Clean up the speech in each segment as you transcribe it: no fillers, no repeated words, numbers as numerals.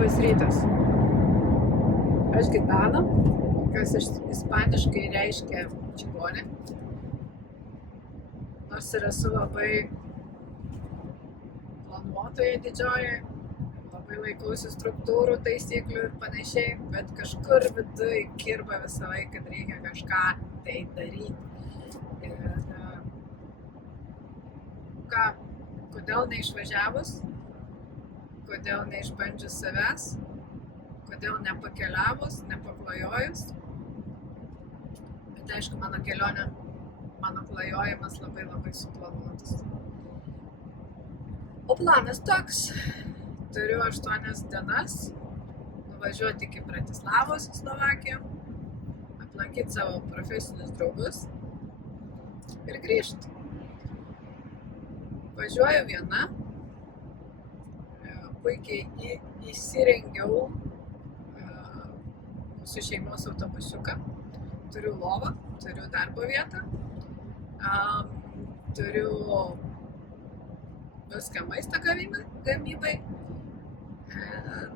Labas rytas. Aš Gitana, kas ispaniškai reiškia čigonė. Nors ir esu labai planuotoja didžioji, labai laikausi struktūrų, taisyklių ir panašiai, bet kažkur viduj kirba visą laiką, kad reikia kažką tai daryti. Ir kodėl neišvažiavus, kodėl neišbandžius savęs, kodėl nepakeliavus, nepaklajojus. Bet aišku, mano kelionė, mano klajojimas labai suplanuotas. O planas toks. Turiu 8 dienas nuvažiuoti iki Bratislavos į Slovakiją, aplankyti savo profesinius draugus ir grįžti. Važiuoju viena, puikiai įsirengiau mūsų šeimos autobusiuką, turiu lovą, turiu darbo vietą, turiu viską maisto gamybai ir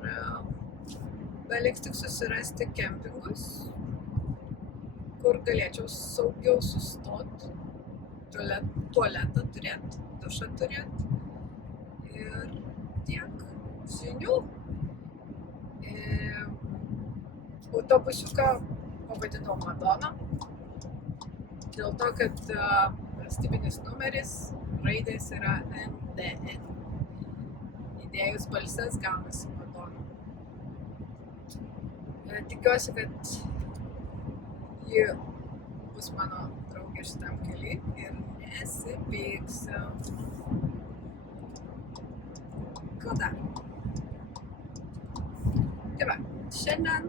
beliks tik susirasti kempingus, kur galėčiau saugiau sustoti, tualetą turėti, dušą turėti ir tiek žinių. Autobusiuką pavadinau Madona, dėl to, kad valstybinis numeris raidės yra MDN. Įdėjus balses gaunasi Madona. Tikiuosi, kad ji bus mano draugė šitam kely ir nesipyksiu. Ką dar? Tai va, šiandien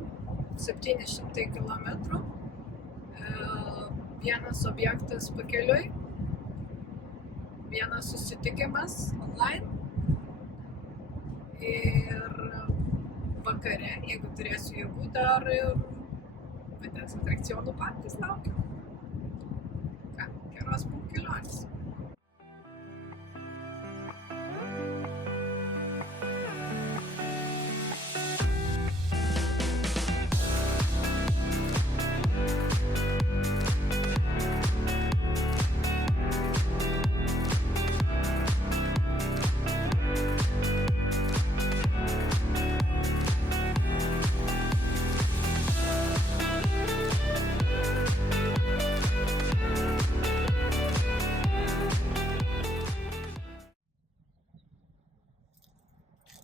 700 kilometrų, vienas objektas pakeliui, vienas susitikimas online ir vakare, jeigu turėsiu jėgų, dar ir vandens atrakcionų parkas laukia. Ką, geros mums kelionės.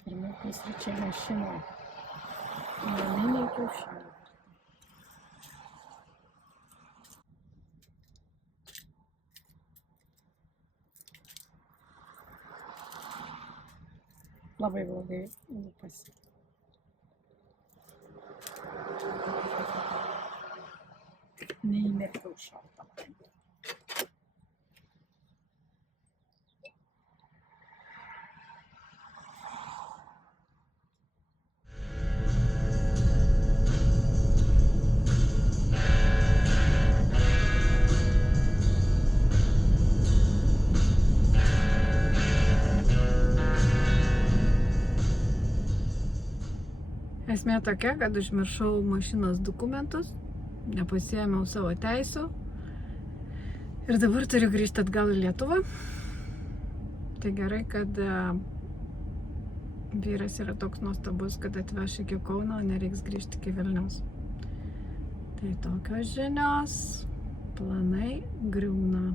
Pirmie pusryčiai mašinoje. Naminiai kiaušiniai. Labai blogai lūpasi. Neįmerkiau šaltą. Esmė tokia, kad užmiršau mašinos dokumentus, nepasiėmiau savo teisių ir dabar turiu grįžti atgal į Lietuvą. Tai gerai, kad vyras yra toks nuostabus, kad atveš iki Kauno, nereiks grįžti iki Vilniaus. Tai tokios žinios, planai griūna.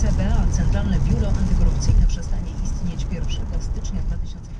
CBA, Centralne Biuro Antykorupcyjne, przestanie istnieć 1 stycznia 2020